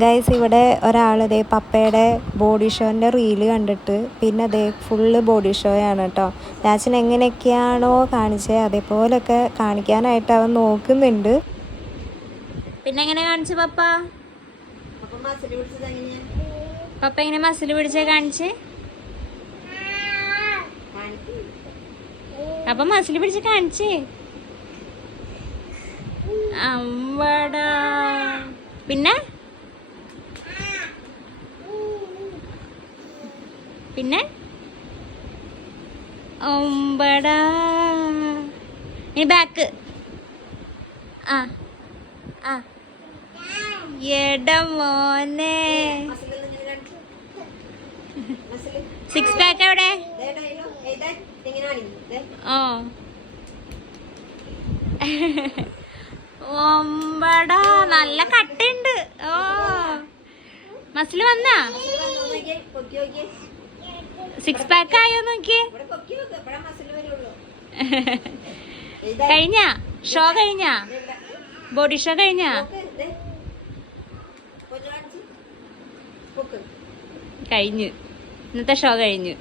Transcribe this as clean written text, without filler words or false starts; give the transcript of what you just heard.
Guys ഇവിടെ ഒരാൾ ദേ പപ്പയുടെ ബോഡി ഷോൻ്റെ റീല് കണ്ടിട്ട് പിന്നെ അതേ ഫുള്ള് ബോഡി ഷോയാണ് കേട്ടോ. രാജൻ എങ്ങനെയൊക്കെയാണോ കാണിച്ചത് അതേപോലൊക്കെ കാണിക്കാനായിട്ട് അവൻ നോക്കുന്നുണ്ട്. പിന്നെ എങ്ങനെ കാണിച്ചു പപ്പ? പപ്പ എങ്ങനെ മസിൽ പിടിച്ച കാണിച്ച്? അപ്പൊ മസിൽ പിടിച്ച് കാണിച്ചേ. അമ്പടാ. പിന്നെ പിന്നെ ഒമ്പടാ. ഇനി ബാക്ക്. ആ ആ എടാ മോനെ. 6 പാക്ക് എവിടെ? ഓ ഒമ്പടാ നല്ല കട്ടുണ്ട്. ഓ മസിൽ വന്നാ? 6 പാക്ക് ആയോ നോക്കിയേ. കഴിഞ്ഞ ഷോ കഴിഞ്ഞ ബോഡി ഷോ കഴിഞ്ഞ കഴിഞ്ഞു. ഇന്നത്തെ ഷോ കഴിഞ്ഞു.